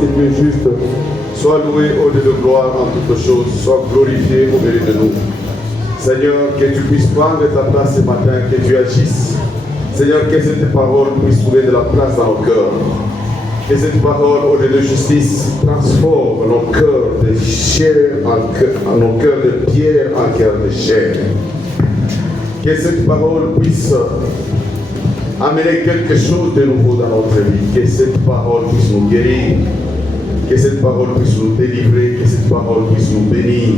que tu es juste. Sois loué au Dieu de gloire en toutes choses, sois glorifié au milieu de nous. Seigneur, que tu puisses prendre ta place ce matin, que tu agisses. Seigneur, que cette parole puisse trouver de la place dans nos cœurs. Que cette parole, au Dieu de justice, transforme nos cœurs de chair en nos cœurs de pierre en cœur de chair. Que cette parole puisse amener quelque chose de nouveau dans notre vie. Que cette parole puisse nous guérir. Que cette parole puisse nous délivrer. Que cette parole puisse nous bénir.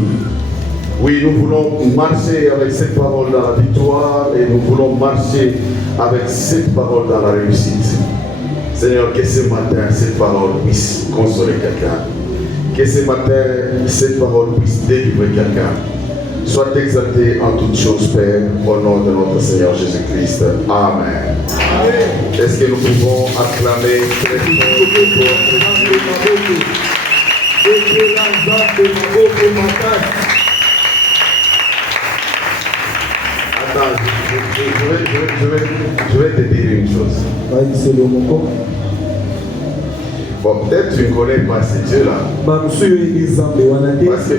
Oui, nous voulons marcher avec cette parole dans la victoire et nous voulons marcher avec cette parole dans la réussite. Seigneur, que ce matin, cette parole puisse consoler quelqu'un. Que ce matin, cette parole puisse délivrer quelqu'un. Sois exalté en toutes choses, Père, au nom de notre Seigneur Jésus-Christ. Amen. Est-ce que nous pouvons acclamer très fort? Attends, je vais te dire une chose. Bon, peut-être tu ne connais pas ces dieux-là. Parce que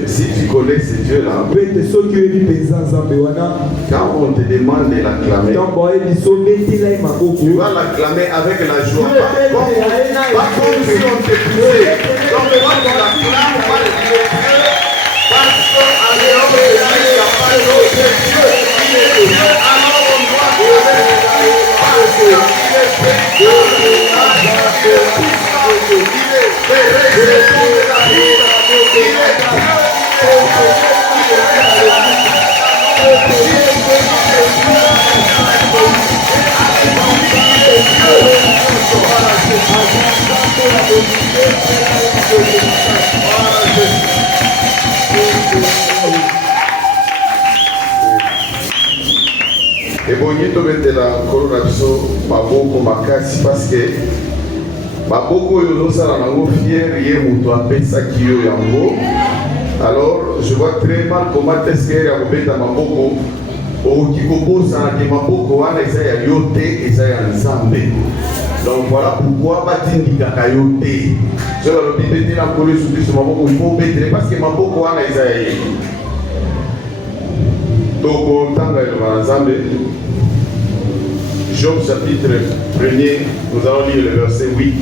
si tu connais ces dieux-là, quand on te demande de l'acclamer, tu vas l'acclamer avec la joie. Pas comme si on te poussait. Donc, moi, tu l'acclames par Dieu. Parce qu'en dehors de lui, il n'y a pas d'autre Dieu. Il est Dieu, alors on doit acclamer. Parce qu'il est Dieu. Il est réservé de la vie. Il est et bon, il y a la coloration maboko makasi parce que maboko yozosala nango fier ye moto apesaki yo yango. Alors je vois très mal comment est-ce que ya kobeta maboko okoki kobosana ke maboko wana eza ya yo te, eza ya Nzambe. Donc voilà pourquoi batindikaka yo te. Je balobi bete na kolo esuki so maboko ifo betele parce que maboko wana eza ya ye. Tokotanga eloba na Nzambe. Job chapitre 1er, nous allons lire le verset 8.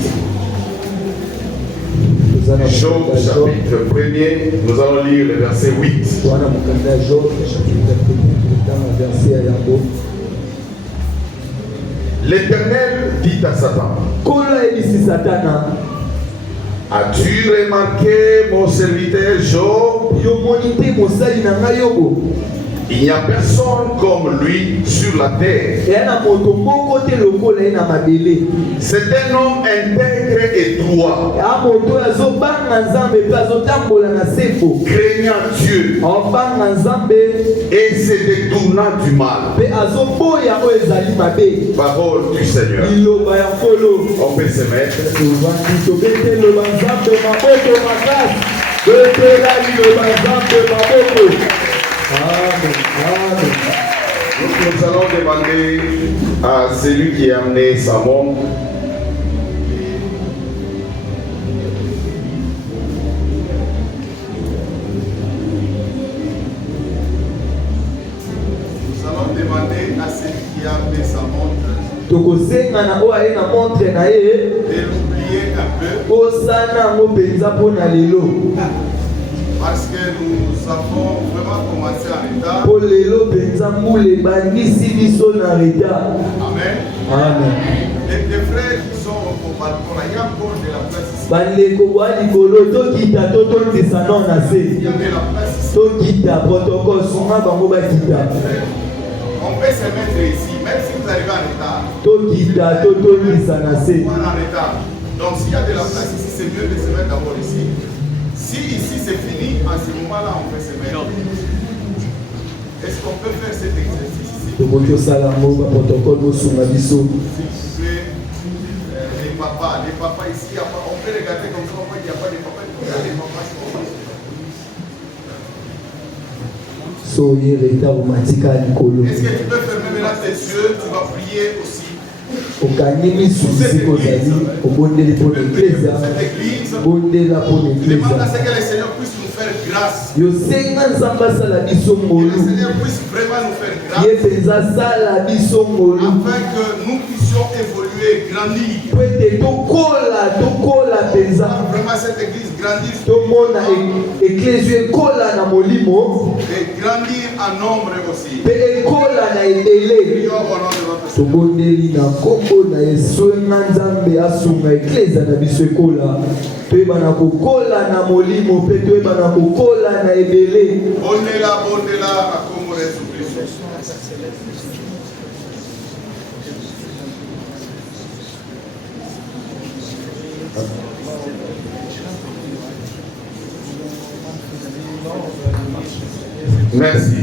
Job chapitre 1er, nous allons lire le verset 8. L'Éternel dit à Satan: as-tu remarqué mon serviteur Job? Il n'y a personne comme lui sur la terre. C'est un homme intègre et droit, craignant Dieu et se détournant du mal. Parole du Seigneur. On peut se mettre. Nous allons demander à celui qui a amené sa montre de l'oublier un peu. Parce que nous avons vraiment commencé en retard. Amen. Amen. Les frères qui sont au balcon, il y a encore de la place ici. Il y a de la place ici. On peut se mettre ici, même si vous arrivez en retard. Donc s'il y a de la place ici, c'est mieux de se mettre d'abord ici. Si ici c'est fini, à ce moment-là, on peut se mettre. Est-ce qu'on peut faire cet exercice ici? S'il vous plaît, les papas ici, on peut regarder comme ça, on voit qu'il n'y a pas de papas, il faut regarder les papas. Est-ce que tu peux fermer maintenant tes yeux? Tu vas prier aussi. Okanimi susi kozali obondeli pour l'église. Bondela pour l'église. Demande à ce que le Seigneur puisse nous faire grâce. Yo senga nzamba sala biso Que ngolu. le Seigneur puisse vraiment nous faire grâce. Ye penza sala biso ngolu. Afin que nous puissions évoluer, grandir. Pwete tokola penza. Vraiment cette église grandir. Tomona église ekola na molimo. Et grandir en nombre aussi. Pe ekola na ebele. Prions au nom de notre Seigneur. Tobondeli na kombo na Yesu na Nzambe asunga ekleza na biso ekola. Toyeba na kokola na molimo pe toyeba na kokola na ebele. Bondela à kombo na Yesu Kristo. Merci.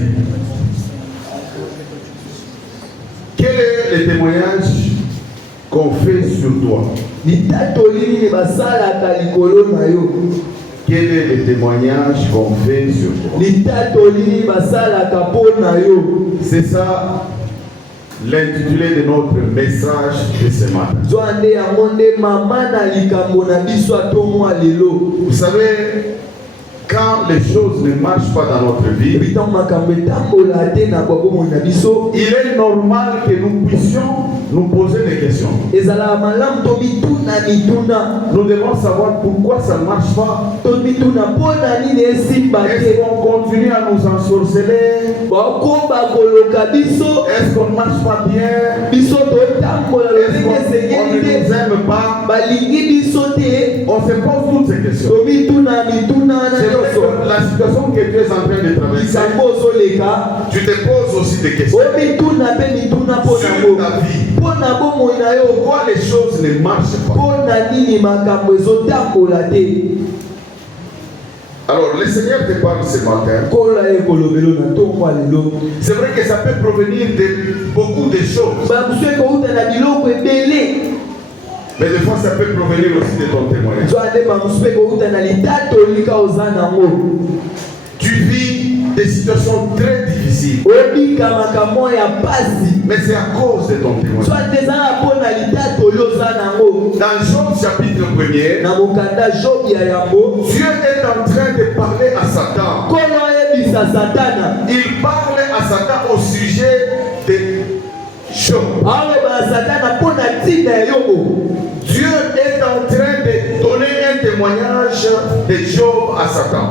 Quel est le témoignage qu'on fait sur toi? Quel est le témoignage qu'on fait sur toi? C'est ça l'intitulé de notre message de ce matin. Vous savez, quand les choses ne marchent pas dans notre vie, il est normal que nous puissions nous poser des questions. Nous devons savoir pourquoi ça ne marche pas. Est-ce qu'on continue à nous ensorceler? Est-ce qu'on ne marche pas bien? Est-ce qu'on ne nous aime pas? On se pose toutes ces questions. La situation que tu es en train de traverser, tu te poses aussi des questions sur ta vie. Pourquoi les choses ne marchent pas? Alors, le Seigneur te parle ce matin. C'est vrai que ça peut provenir de beaucoup de choses. Mais des fois, ça peut provenir aussi de ton témoignage. Tu vis des situations très difficiles. Mais c'est à cause de ton témoignage. Dans Job chapitre 1er, Dieu est en train de parler à Satan. Il parle à Satan au sujet de Job. Dieu est en train de donner un témoignage de Job à Satan.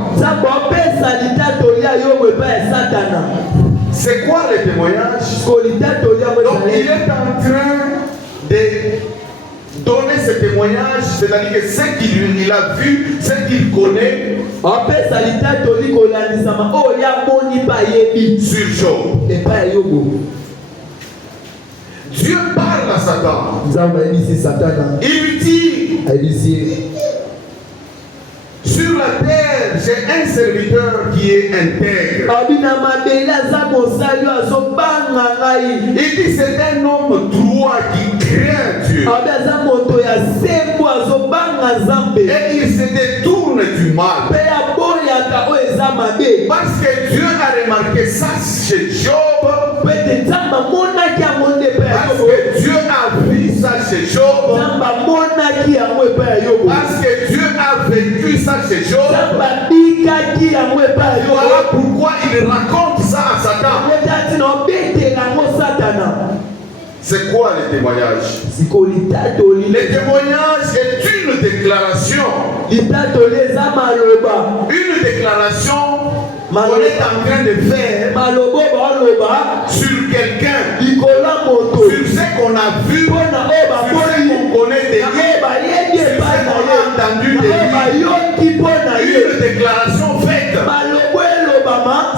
C'est quoi le témoignage? Donc il est en train de donner ce témoignage, c'est-à-dire que ce qu'il a vu, ce qu'il connaît sur Job. Dieu parle à Satan. Il lui dit, sur la terre, j'ai un serviteur qui est intègre. Il dit, c'est un homme droit qui craint Dieu. Et il se détourne du mal. Parce que Dieu a remarqué ça chez Job. Parce que Dieu a vu ça chez Job. Parce que Dieu a vécu ça chez Job. Voilà pourquoi il raconte ça à Satan. C'est quoi le témoignage? Le témoignage est une déclaration. Une déclaration qu'on est en train de faire sur quelqu'un, sur ce qu'on a vu, sur ce qu'on connaît de lui, sur ce qu'on a entendu de lui. Une déclaration faite.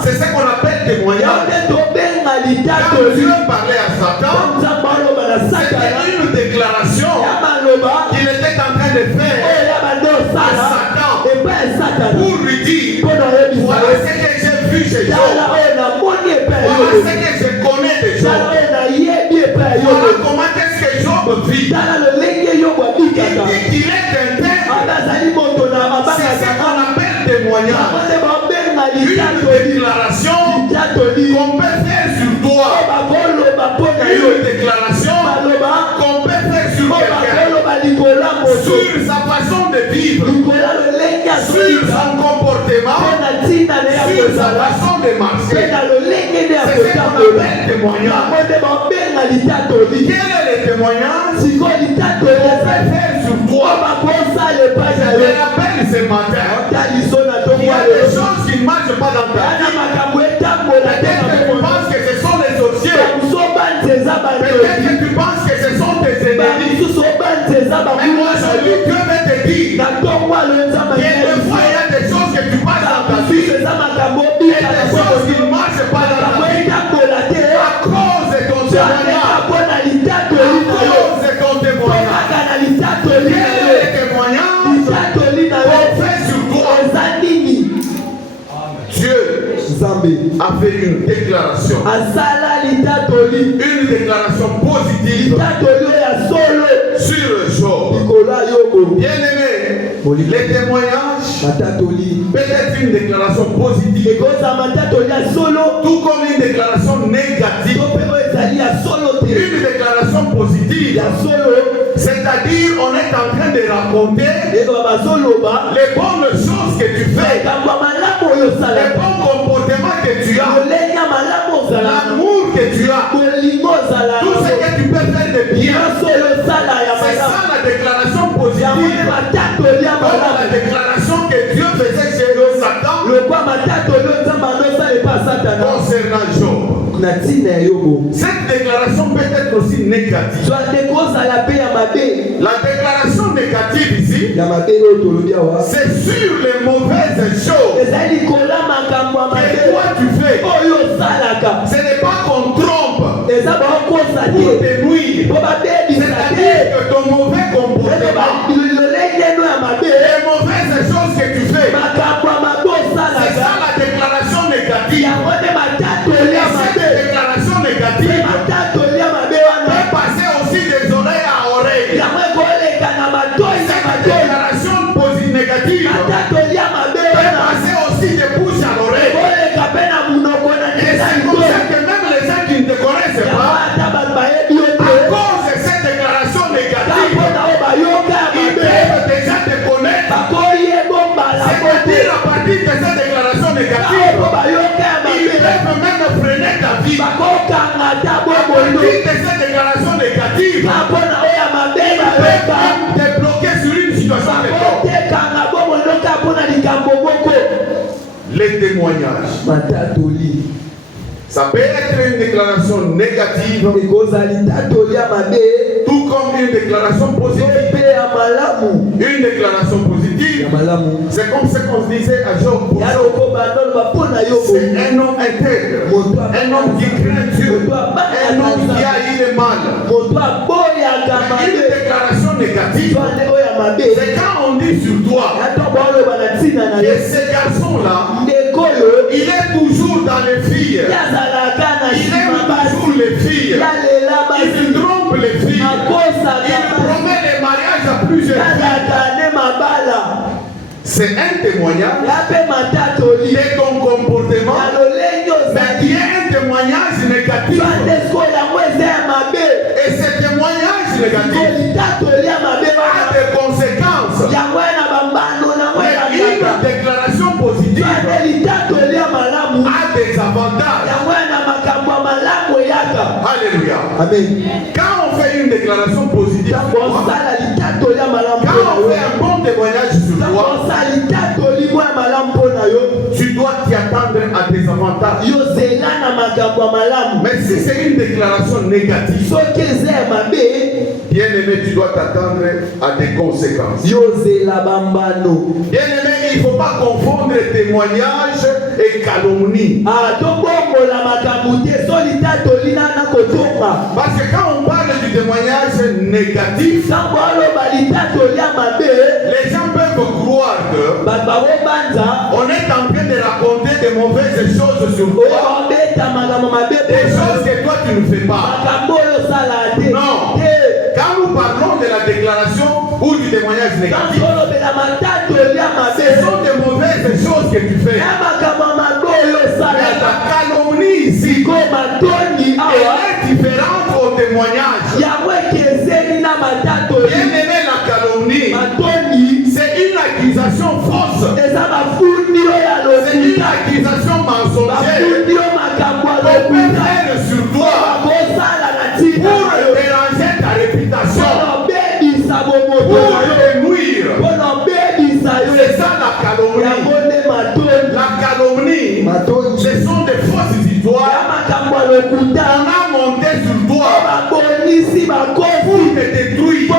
C'est ce qu'on appelle témoignage. Quand Dieu parlait à Satan, c'était une déclaration qu'il était en train de faire à Satan pour lui dire, voilà ce que j'ai vu chez Job, voilà ce que je connais de Job, voilà comment est-ce que Job vit. Il dit qu'il est intègre. C'est ce qu'on appelle témoignage. Une déclaration qu'on peut faire sur toi. Une déclaration qu'on sur sa façon de vivre, sur son comportement, sur sa façon de marcher. C'est ce qu'on appelle témoignage. Quel est le témoignage qu'on peut faire sur toi? Je te rappelle ce matin, il y a des choses qui ne marchent pas dans ta vie. Peut-être que tu penses que ce sont les sorciers. Peut-être que tu penses que ce sont tes ennemis. Mais moi aujourd'hui, Dieu veut te dire que des fois il y a des choses que tu passes dans ta vie et des choses qui ne marchent pas dans ta vie à cause de ton témoignage. À cause de ton témoignage. Quel est le témoignage qu'on fait sur toi? Dieu a fait une déclaration. Une déclaration positive sur Job. Bien-aimé, les témoignages peut être une déclaration positive, tout comme une déclaration négative. Une déclaration positive, c'est-à-dire on est en train de raconter les bonnes choses que tu fais, les bons comportements que tu as, l'amour que tu as, tout ce que tu peux faire de bien. C'est ça la déclaration positive. Comme la déclaration que Dieu faisait chez Satan concernant Job. Cette déclaration peut être aussi négative. La déclaration négative ici, c'est sur les mauvaises choses que toi tu fais. Ce n'est pas qu'on trompe pour te nuire. C'est-à-dire que ton mauvais comportement, les mauvaises choses que tu fais, c'est ça la déclaration négative. Et cette déclaration négative peut passer aussi des oreilles à oreille. Cette déclaration négative peut passer aussi de bouche à l'oreille. Et c'est comme ça que même les gens qui ne te connaissent pas, à cause de cette déclaration négative, ils peuvent déjà te connaître. C'est-à-dire à partir de cette déclaration négative, ils peuvent même freiner ta vie. À partir de cette déclaration négative, ils peuvent même te bloquer sur une situation de tort. Les témoignages. Ça peut être une déclaration négative, tout comme une déclaration positive. Une déclaration positive, c'est comme ce qu'on se disait à Job. C'est un homme intègre, un homme qui craint Dieu, un homme qui a eu le mal. Mais une déclaration négative, c'est quand on dit sur toi que ce garçon-là, il est toujours dans les filles. Il aime toujours les filles. Il trompe les filles. Il promet les mariages à plusieurs filles. C'est un témoignage de ton comportement, mais qui est un témoignage négatif. Et ce témoignage négatif a des conséquences. Mais une déclaration positive a des avantages. Alléluia. Amen. Quand on fait une déclaration positive, quand on fait un bon témoignage sur toi, tu dois t'y attendre à des avantages. Mais si c'est une déclaration négative, bien-aimé, tu dois t'attendre à des conséquences. Bien-aimé, il ne faut pas confondre témoignage et calomnie. Parce que quand on parle du témoignage négatif, les gens peuvent croire qu'on est en train de raconter de mauvaises choses sur toi, des choses que toi tu ne fais pas. Non. Quand nous parlons de la déclaration ou du témoignage négatif, ce sont de mauvaises choses que tu fais. Mais la calomnie ici, elle est différente au témoignage. Bien aimé, la calomnie, C'est ça la calomnie. La calomnie, ce sont des fausses histoires. On a monté sur toi pour te détruire, pour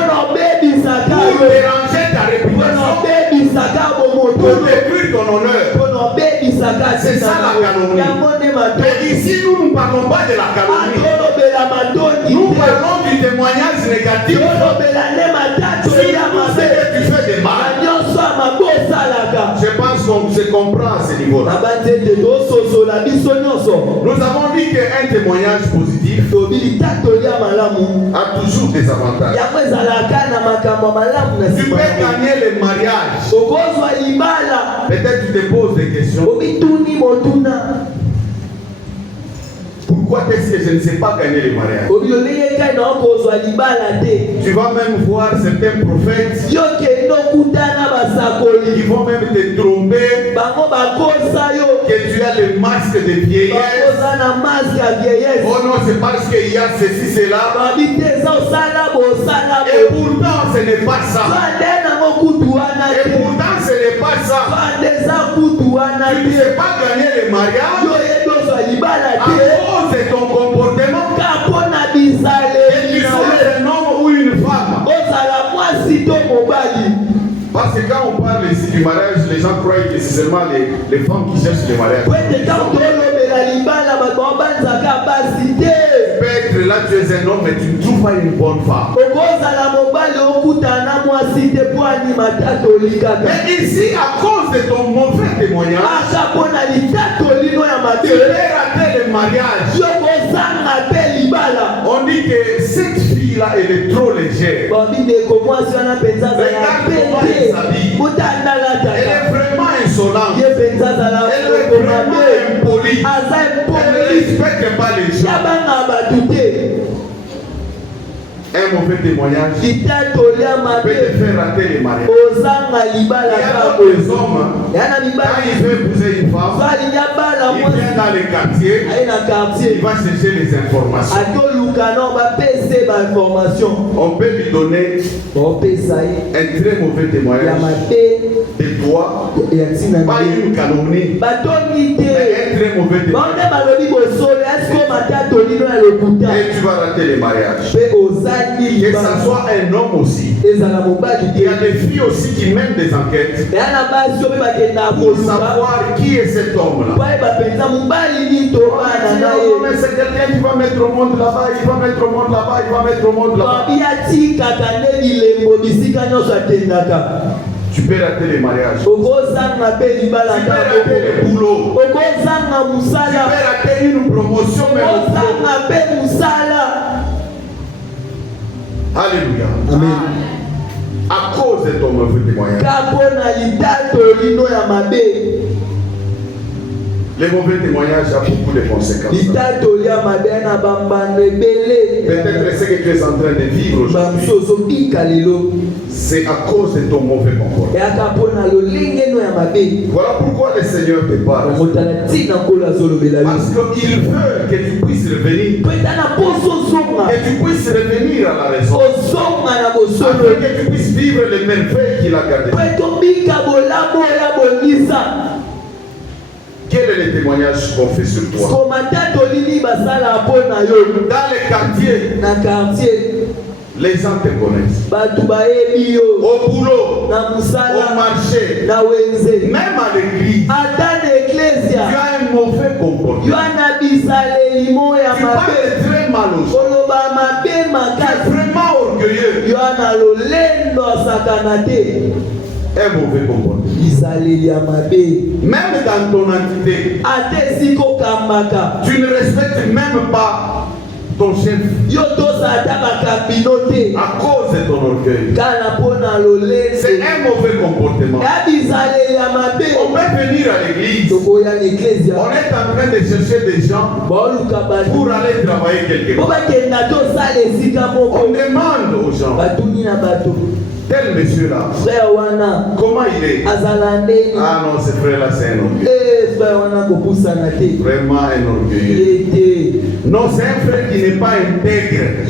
déranger ta réputation, pour détruire ton honneur. C'est ça la calomnie. Mais ici, nous ne parlons pas de la calomnie. Nous parlons du témoignage négatif sur tout ce que tu fais de mal. Je pense qu'on se comprend à ce niveau-là. Nous avons dit qu'un témoignage positif a toujours des avantages. Tu peux gagner le mariage. Peut-être tu te poses des questions. Pourquoi est-ce que je ne sais pas gagner les mariages? Tu vas même voir certains prophètes qui vont même te tromper que tu as le masque de vieillesse. Oh non, c'est parce qu'il y a ceci, cela. Et pourtant, ce n'est pas ça. Et pourtant, ce n'est pas ça. Tu ne sais pas gagner les mariages à cause de ton comportement. Et tu sois un homme ou une femme. Parce que quand on parle ici du mariage, les gens croient que c'est seulement les femmes qui cherchent le mariage. Peut-être là tu es un homme mais tu ne trouves pas une bonne femme. Mais ici, à cause de ton mauvais témoignage, tu peux rater le mariage. On dit que cette fille-là, elle est trop légère. Regarde comment elle s'habille. Elle est vraiment insolente. Elle est vraiment impolie. Elle ne respecte pas les gens. Un mauvais témoignage peut te faire rater les mariages. Il y a d'autres hommes, quand il veut épouser une femme, il vient dans les quartiers, il va chercher les informations. On peut lui donner un très mauvais témoignage de toi, pas une calomnie, mais un très mauvais témoignage. Et tu vas rater les mariages. Que ça soit un homme aussi. Il y a des filles aussi qui mènent des enquêtes pour savoir qui est cet homme-là. Mais c'est quelqu'un qui va mettre au monde là-bas, il va mettre au monde là-bas, il va mettre au monde là-bas. Tu peux rater les mariages. Tu peux rater le boulot. Tu peux rater une promotion même. Alléluia. Amen. À cause de ton mauvais témoignage. Les mauvais témoignages ont beaucoup de conséquences. Peut-être ce que tu es en train de vivre aujourd'hui, c'est à cause de ton mauvais comportement. Voilà pourquoi le Seigneur te parle. Parce qu'il veut que tu puisses revenir. Que tu puisses revenir à la raison. Afin que tu puisses vivre les merveilles qu'il a gardées. Quel est le témoignage qu'on fait sur toi? Dans les quartiers, les gens te connaissent. Au boulot, au marché, même à l'église, tu as un mauvais comportement. Tu parles très mal aux gens. Tu es vraiment orgueilleux. Un mauvais comportement. Même dans ton entité, tu ne respectes même pas ton chef à cause de ton orgueil. C'est un mauvais comportement. On peut venir à l'église. On est en train de chercher des gens pour aller travailler quelque part. On demande aux gens, tel monsieur-là, comment il est? Ah non, ce frère-là, c'est un orgueil. Vraiment un orgueil. Non, c'est un frère qui n'est pas intègre.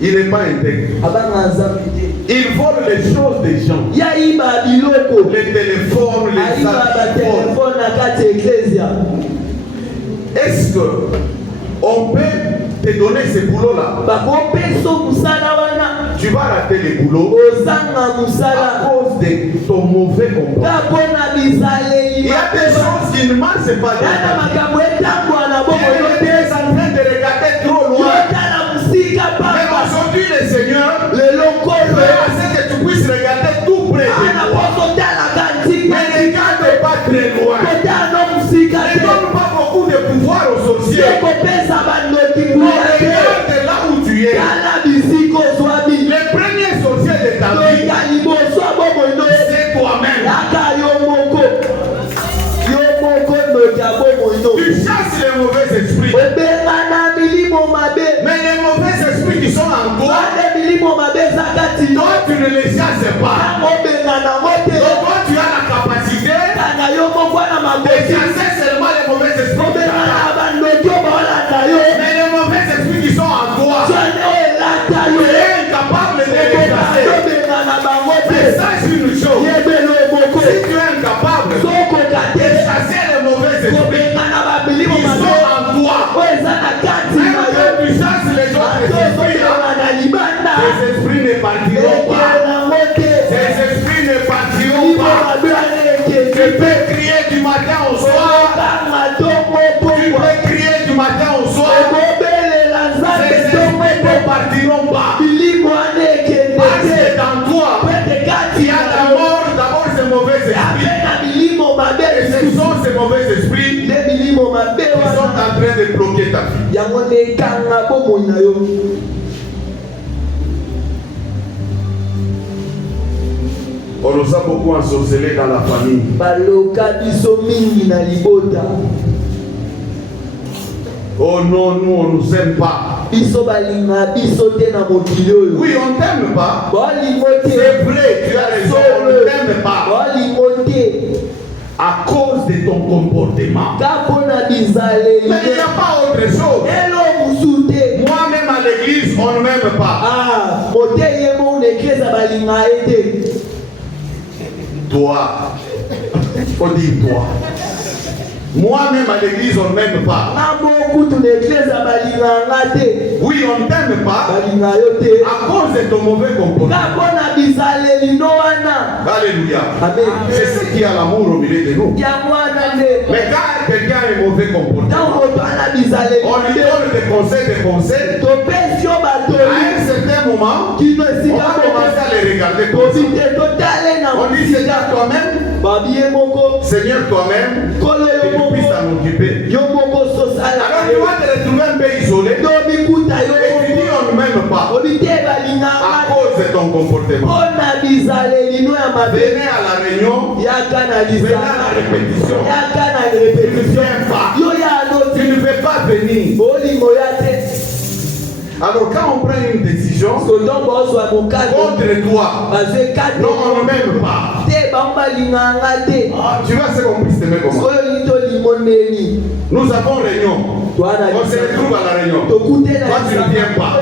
Il n'est pas intègre. Il vole les choses des gens. Les téléphones, les téléphones. Est-ce qu'on peut te donner ce boulot-là? Tu vas rater les boulots à cause de ton mauvais comportement. Il y a des choses qui ne marchent pas. Tu es en train de regarder trop loin. Mais aujourd'hui, le Seigneur veut que tu puisses regarder tout près de toi. Mais ne regarde pas très loin. Ne donne pas beaucoup de pouvoir aux sorciers. Regarde là où tu es. Le premier sorcier de ta vie, c'est toi-même. Tu chasses les mauvais esprits. Mais les mauvais esprits qui sont en toi, toi tu ne les chasses pas. Donc toi tu as la capacité de chasser seulement les mauvais esprits. Mais les mauvais esprits qui sont en toi, tu es incapable de les chasser. Mais sache une chose, si tu es incapable de chasser les mauvais esprits qui sont en toi, même quand tu chasses les autres esprits, ces esprits ne partiront pas. Ces esprits ne partiront pas. Tu peux crier du matin au soir. Tu peux crier du matin au soir. Ces esprits ne partiront pas. Parce que dans toi, il y a d'abord ces mauvais esprits. Et ce sont ces mauvais esprits qui sont en train de bloquer ta vie. On nous a beaucoup ensorcelés dans la famille. Oh non, nous on nous aime pas. Oui, on t'aime pas. C'est vrai, tu as raison, on ne t'aime pas. À cause de ton comportement. Mais il n'y a pas autre chose. Moi-même à l'église, on ne m'aime pas. Toi, faut dire toi. Moi-même à l'église, on ne m'aime pas. Oui, on ne t'aime pas à cause de ton mauvais comportement. Alléluia. C'est ce qui a l'amour au milieu de nous. Mais quand quelqu'un a un mauvais comportement, on lui donne des conseils. À un certain moment, on va commencer à les regarder comme ça. On dit Seigneur toi-même, que tu puisses t'en occuper. Alors tu vas te retrouver un peu isolé. Et tu dis on ne m'aime pas à cause de ton comportement. Venez à la réunion, venez à la répétition. Tu ne viens pas. Tu ne veux pas venir. Alors quand on prend une décision contre toi, non, on ne m'aime pas. Tu vas se qu'on puisse t'aimer comment? Nous avons réunion. On se retrouve à la réunion. Toi tu ne viens pas.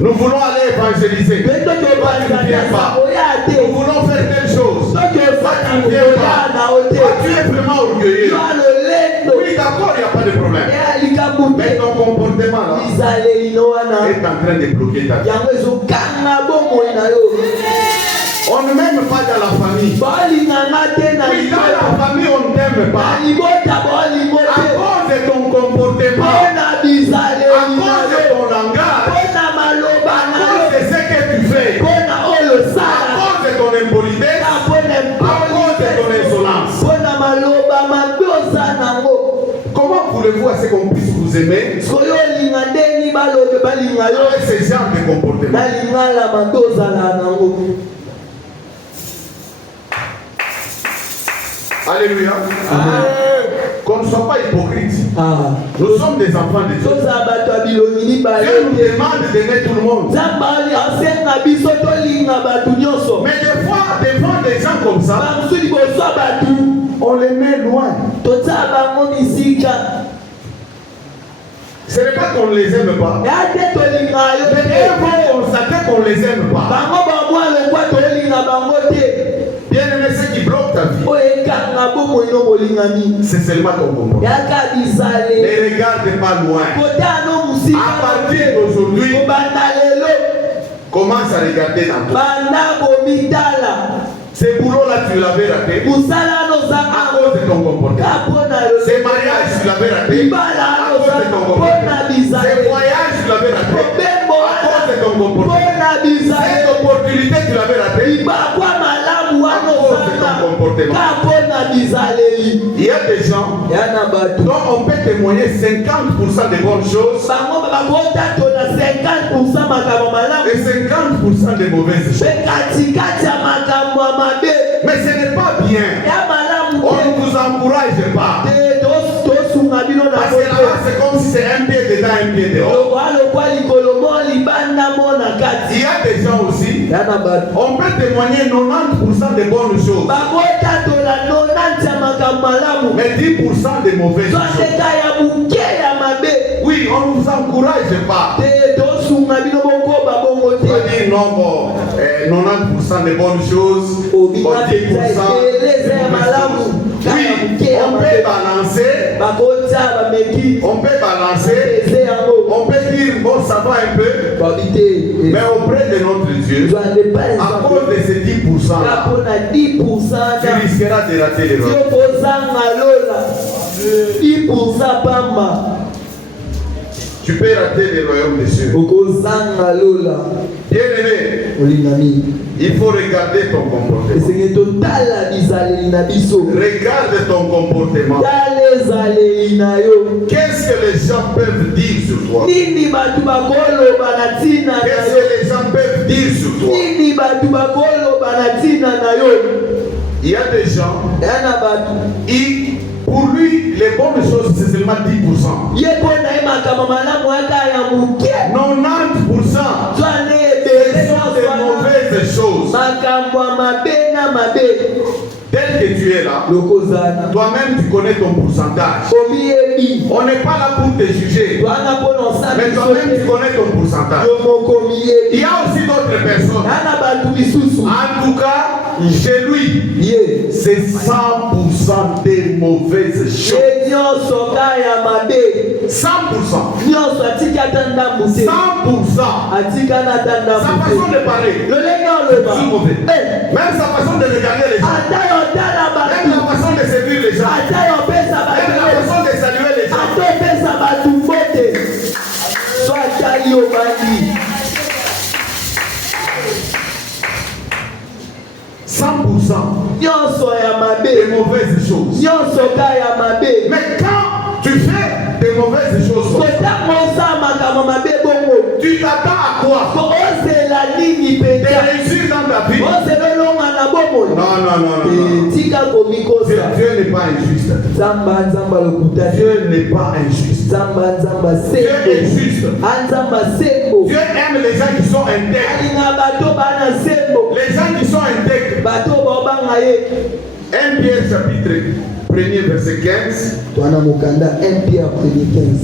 Nous voulons aller évangéliser. Toi tu ne viens pas. Nous voulons faire telle chose. Toi tu ne viens pas. Toi tu es vraiment orgueilleux. Oui, d'accord, il n'y a pas de problème. Mais ton comportement là est en train de bloquer ta vie. On ne m'aime pas dans la famille. Oui, dans la famille, on ne t'aime pas. À cause de ton comportement, à cause de ton langage, à cause de ce que tu fais, à cause de ton impolitesse, à cause de ton insolence. Comment voulez-vous à ce qu'on puisse vous aimer avec ce genre de comportement? Alléluia. Qu'on ne soit pas hypocrite. Nous sommes des enfants de Dieu. Dieu nous demande d'aimer tout le monde. Mais des fois, devant des gens comme ça, on les met loin. Ce n'est pas qu'on ne les aime pas. Mais ne les aime pas. Bien aimé, ce qui bloque ta vie, c'est seulement ton comportement. Ne regarde pas loin. À partir d'aujourd'hui, commence à regarder dans toi. Ces boulots-là, tu l'avais raté à cause de ton comportement. Ces mariages, tu l'avais raté à cause de ton comportement. Ces voyages, tu l'avais raté à cause de ton comportement. Cette opportunité, tu l'avais raté à cause de ton comportement. Il y a des gens dont on peut témoigner 50% de bonnes choses et 50% de mauvaises choses. Mais ce n'est pas bien. On ne vous encourage pas. Parce que là-bas, c'est comme si c'est un pied dedans, un pied dehors. Il y a des gens aussi, on peut témoigner 90% de bonnes choses, mais 10% de mauvaises choses. Oui, on ne vous encourage pas. On va dire non, bon, 90% de bonnes choses, 10% de mauvaises choses. Oui, on peut balancer, on peut dire bon, ça va un peu, mais auprès de notre Dieu, à cause de ces 10%-là, tu risqueras de rater les autres. Tu peux rater les royaumes des cieux. Bien aimé, il faut regarder ton comportement. Regarde ton comportement. Qu'est-ce que les gens peuvent dire sur toi? Qu'est-ce que les gens peuvent dire sur toi? Il y a des gens, pour lui, les bonnes choses, c'est seulement 10%. 90%, ce sont des mauvaises choses. Tel que tu es là, toi-même tu connais ton pourcentage. On n'est pas là pour te juger, mais toi-même tu connais ton pourcentage. Il y a aussi d'autres personnes. En tout cas, chez lui, c'est 100% des mauvaises choses. 100%. 100%. Sa façon de parler, c'est toujours mauvais. Même sa façon de regarder les gens, même la façon de séduire les gens, même la façon de saluer les gens. 100% des mauvaises choses. Mais quand tu fais des mauvaises choses, tu t'attends à quoi? De réussir dans ta vie? Non. Dieu n'est pas injuste. Dieu n'est pas injuste. Dieu est juste. Dieu aime les gens qui sont intègres. Les gens qui sont intègres. 1 Pierre chapitre 1er verset 15.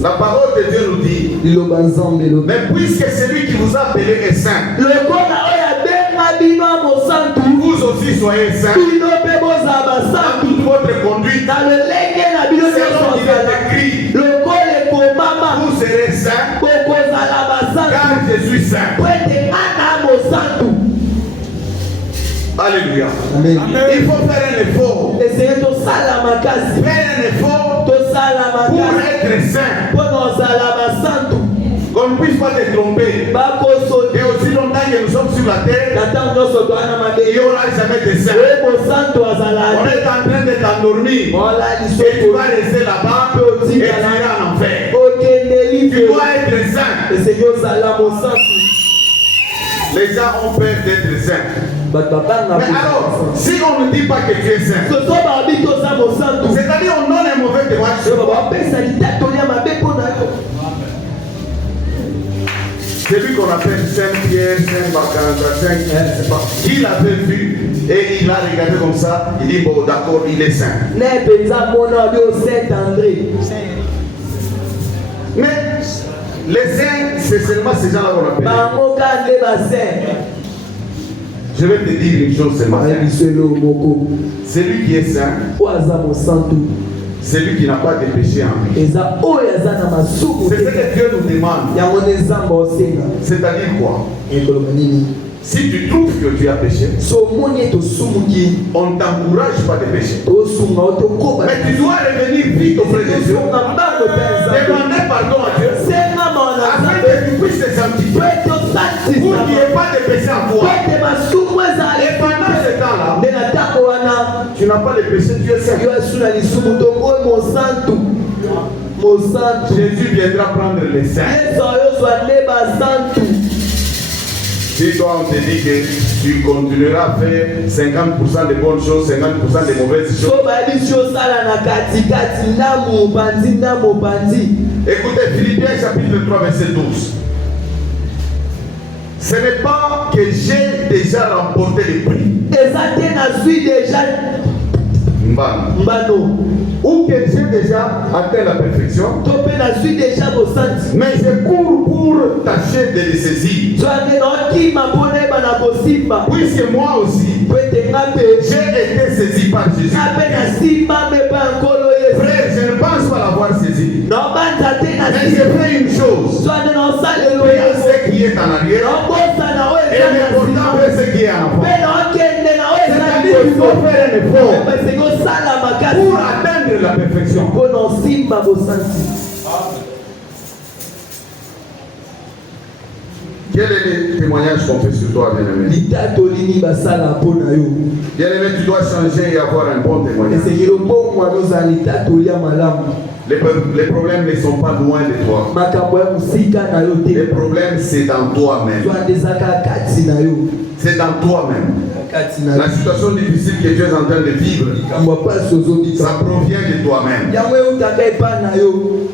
La parole de Dieu nous dit, mais puisque celui qui vous a appelé est saint, vous aussi soyez saints dans toute votre conduite. Selon il est écrit, vous serez saints car je suis saint. Alléluia. Amen. Il faut faire un effort. Faire un effort pour être saint. Qu'on ne puisse pas te tromper. Et aussi longtemps que nous sommes sur la terre, il n'y aura jamais de saint. On est en train de t'endormir. Et tu vas rester là-bas et tu iras en enfer. Tu dois être saint. Les gens ont peur d'être saints. Mais alors, si on ne dit pas que tu es saint, c'est-à-dire on donne un mauvais témoignage. Celui qu'on appelle Saint Pierre, Saint Bacanda, Saint, je ne sais pas, qui l'avait vu et il a regardé comme ça, il dit bon d'accord, il est saint. Mais les saints, c'est seulement ces gens-là qu'on appelle. bangoka nde basaint. Je vais te dire une chose ce matin. ayebiselo moko Celui qui est saint, oyo aza mosantu celui qui n'a pas de péché en lui. eza oyo aza na masumu C'est ce te. que Dieu nous demande. yango nde nzambe osenga C'est-à-dire quoi? ekoloba nini Si tu trouves que tu as péché, so omoni ete osumuki on ne t'encourage pas de pécher. tosunga o tokoba Mais tu dois revenir vite auprès de Dieu. tosunga mbango mpe ya nzambe Demander pardon à Dieu. senga mawa na Afin nzambe que tu puisses te sanctifier. po ete Pour qu'il n'y osatisa ait pas de péché en po toi. ete masumu ezali Et pendant ce temps-là, nde na ntango wana tu n'as pas de péché, tu es saint. yo asu na lisumu tongoyo mosantu mosantu Jésus viendra prendre les saints. yesu ayozwa nde basantu. Si toi on te dit que tu continueras à faire 50% de bonnes choses, 50% de mauvaises choses. so bayebi si osala na katikati nda mopanzi nda mopanzi. Écoutez, Philippiens chapitre 3 verset 12. Ce n'est pas que j'ai déjà remporté le prix. eza te nazwi deja mbano Ou que j'ai déjà atteint la perfection. to mpe nazwi deja bosanti. Mais je cours pour tâcher de le saisir. so ande naokima mpona yeba na kosimba Puisque moi aussi, po ete nga mpe j'ai été saisi par Jésus. nga mpe nasimba mpe mpe ya nkolo yesu. Frère, je ne pense pas l'avoir saisi. naobanza te na Mais je fais une chose. so ande naosalela Payer oyo ce qui est en arrière naobosana oyo et eza na l'important nsima est ce qui est en mpe avant. naokende na oyo eza C'est-à-dire qu'il liboso faut faire un effort esengi osala makasi pour atteindre la perfection. mpo na osimba bosanti. Quel est le témoignage qu'on fait sur toi, bien-aimé? litatolini basala mpo na yo Bien-aimé, tu dois changer et avoir un bon témoignage. esengeli obongwana ozala litatoli ya malamu. Les problèmes ne sont pas loin de toi. makambo ya mosika na yo Les te problèmes, c'est dans toi-même. zwanda ezaka kati na yo C'est dans toi-même. kati na La yo situation difficile que tu es en train de vivre, likambo ya mpasi ozobika ça provient de toi-même. yango eutaka epai na yo.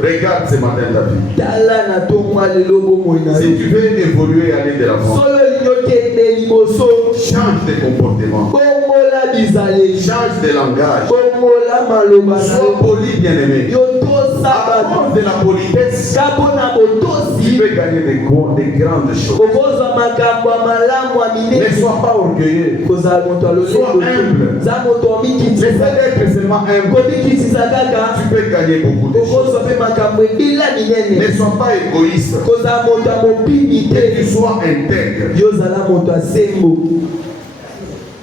Regarde ce matin ta vie. tala na ntongo ya lelo bomoi na Si yo tu veux évoluer et aller de l'avant, soki olingi okende liboso change de comportement, bongola bizaleli change de langage, bongola maloba na sois yo poli, bien-aimé. yo tosa À bato cause de la politesse, ka mpona tu botosi peux gagner des grandes choses. okozwa makambo ya malamu ya Ne minene. sois pas orgueilleux. kozala moto ya Sois humble. za moto Le omikitisa fait d'être seulement humble, komikitisa kaka tu peux gagner beaucoup de choses. okozwa mpe makambo ebila minene. Ne sois pas égoïste. kozala moto ya mopimi Que tu te sois intègre. yozala moto ya sembo.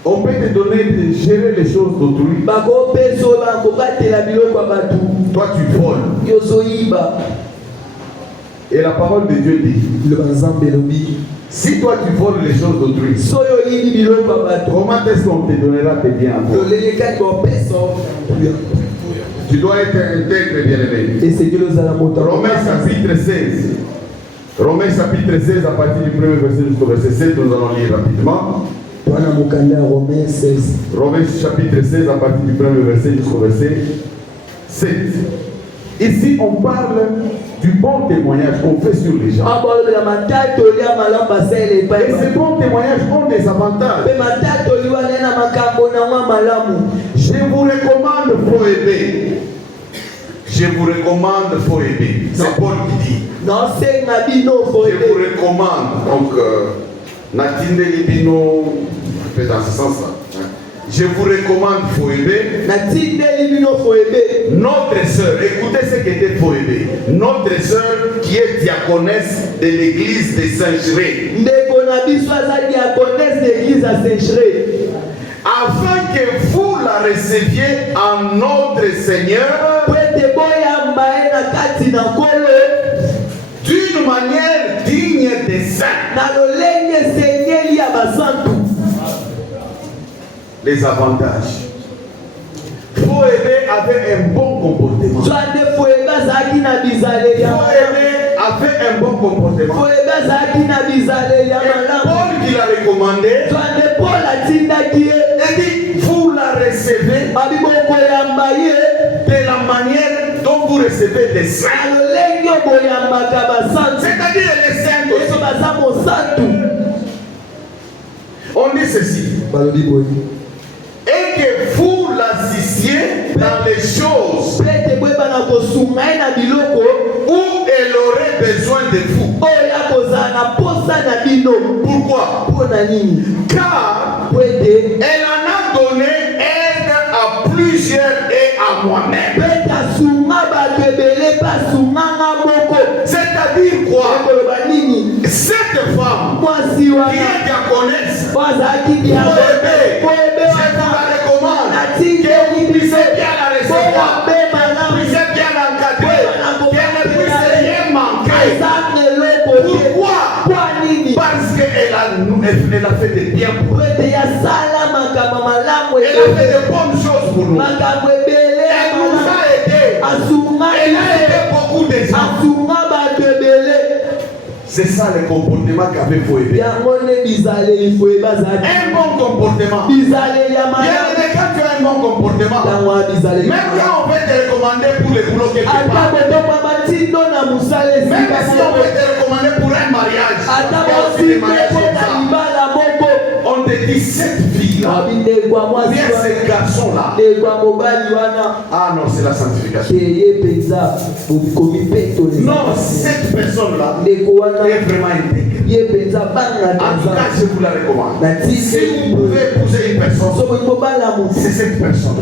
On peut te donner de gérer les choses d'autrui. bakopesa oyo bakobatela biloko ya bato Toi, tu voles. yozoyiba. Et la parole de Dieu dit, loba nzambe elobi si toi tu voles les choses d'autrui, soki oyibi biloko ya bato comment est-ce qu'on te donnera tes biens à toi? yolelekaki bopesa Tu dois être intègre, bien-aimé. esengeli ozala moto ya Romains makasi. chapitre 16. Romains chapitre 16, à partir du premier verset jusqu'au verset 7, nous allons lire rapidement. wana mokanda ya romain 16 Romains chapitre 16, à partir du premier verset jusqu'au verset 7. Ici, on parle du bon témoignage qu'on fait sur les gens. abolobela matatoli ya malamu basalela Et epai ces bons témoignages ont des avantages. mpe matatoli wana na makambo na mwa malamu. Je vous recommande, faut aider. Je vous recommande, faut aider. C'est Paul qui dit. naosenga bino Je foye vous recommande. Donc, Natindeli Bino, un peu dans ce sens-là. Je vous recommande Foébé. natindeli bino foyebe. Notre sœur, écoutez ce qu'était Foébé. Notre sœur qui est diaconesse de l'église de Saint-Géré. ndeko na biso aza diaconesse d'église ya Saint-Géré. Afin que vous la receviez en notre Seigneur po ete boyamba ye na kati na nkolo d'une manière digne des saints. na lolenge esengeli ya basantu. Les avantages. Foébé avait un bon comportement. zwande foyebe azalaki na bizaleli ya malamu. Foébé avait un bon comportement. foyebe azalaki na bizaleli ya Et malamu. Paul qui l'a recommandé, zwande paul atindaki ye il dit, vous la recevez babi bokoyamba ye de la manière dont vous recevez les saints. na lolenge oboyambaka basantu. C'est-à-dire les saints yesu aussi. baza mosantu. On dit ceci. balobi boye Et que vous l'assistiez dans les choses mpe ete boyebana kosunga ye na biloko besoin de vous. Pourquoi? Car elle en a donné aide à plusieurs et à moi-même. C'est-à-dire quoi? Cette femme qui est diaconesse, je vous la recommande que vous puissiez bien la recevoir, puissiez bien l'encadrer, qu'elle ne puisse rien manquer. Pourquoi? Parce qu'elle a fait de bien pour nous. Elle a fait de bonnes choses pour nous. Elle nous a aidés. Elle a aidé beaucoup de gens. C'est ça le comportement qu'avait Foébé. Un bon comportement. Bien aimé, quand tu as un bon comportement, même quand on peut te recommander pour le boulot quelque part, même si on peut te recommander pour un mariage, on te dit cette fille-là, bien ce garçon-là. Ah non, c'est la sanctification. Non, cette personne-là est vraiment intègre. En tout cas, je vous la recommande. Si vous pouvez épouser une personne, c'est cette personne.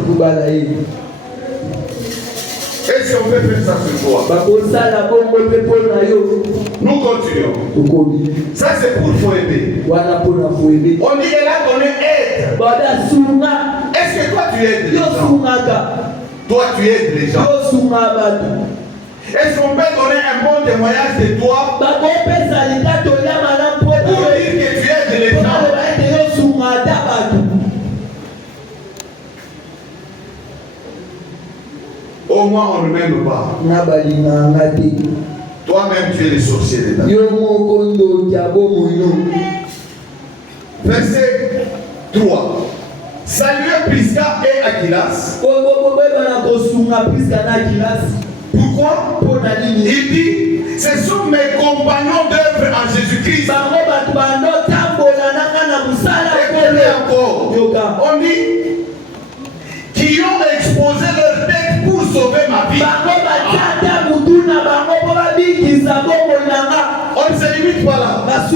Est-ce qu'on peut faire ça sur toi? Nous continuons. Ça c'est pour Foébé. On dit qu'elle a donné aide. Est-ce que toi tu aides les gens? Toi tu aides les gens. Est-ce qu'on peut donner un bon témoignage de toi pour dire que tu aides les gens? Au moins on ne m'aime pas. Toi-même tu es le sorcier de ta vie. Verset 3. Saluez Prisca et Aquilas. Pourquoi? Il dit, ce sont mes compagnons d'œuvre en Jésus-Christ. Écoutez encore. On dit, qui ont exposé leur tête pour sauver ma vie. On ne se limite pas là. Ce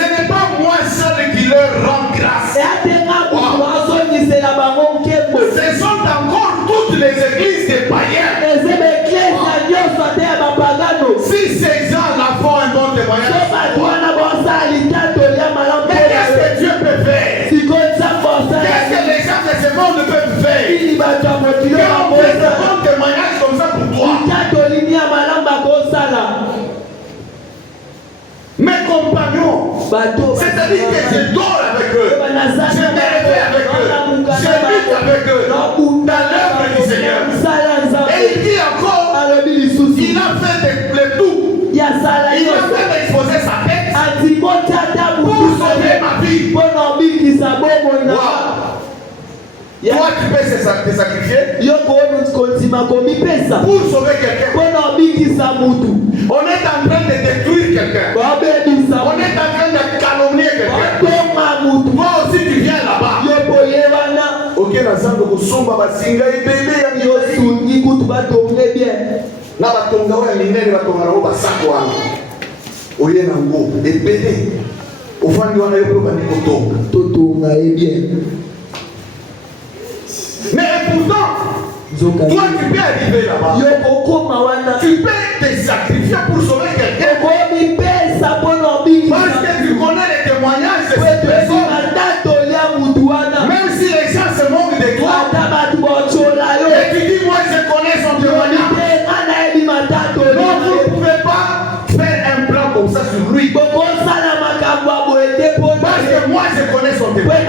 n'est pas moi seul qui leur rend grâce. Ce sont encore toutes les églises des païens. Si ces gens là font un bon témoignage, mais qu'est-ce que Dieu peut faire? Qu'est-ce que les gens de ce monde peuvent faire? Quand on fait un bon témoignage comme ça pour toi, mes compagnons, c'est-à-dire que je dors avec eux, je me réveille avec eux, je lutte avec eux dans l'œuvre du Seigneur. Et il dit encore, il a fait le tout. Il a fait exposer sa tête pour sauver ma vie. Wow. Toi, tu peux te sacrifier pour sauver quelqu'un. On est en train de détruire quelqu'un. On est en train de calomnier quelqu'un. Toi aussi, tu viens là-bas. Ok, la salle de Kousomba, Basinga, et bébé, na batonga wa minene batonga na basako wana oye na ngo ebele ofandi wana yo ba nikotonga totonga bien. Mais pourtant toi tu peux arriver là-bas, tu peux te sacrifier pour sauver quelqu'un parce que tu connais les témoignages de cette personne. Même si les gens se moquent de toi et tu dis moi je connais son témoignage, non, vous ne pouvez pas faire un plan comme ça sur lui. Parce que moi je connais son témoignage.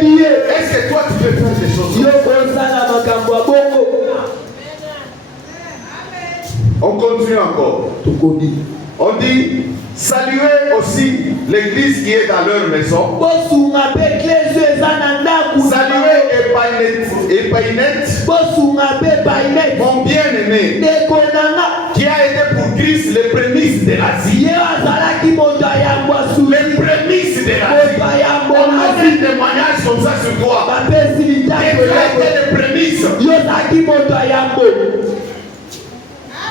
Est-ce que toi tu peux faire des choses? On continue encore. On dit saluez aussi l'église qui est dans leur maison. Saluez Epaïnette, mon bien-aimé, qui a été pour Christ les prémices de l'Asie. Les prémices de l'Asie. On a des témoignages comme ça sur toi. Et tu as été les prémices.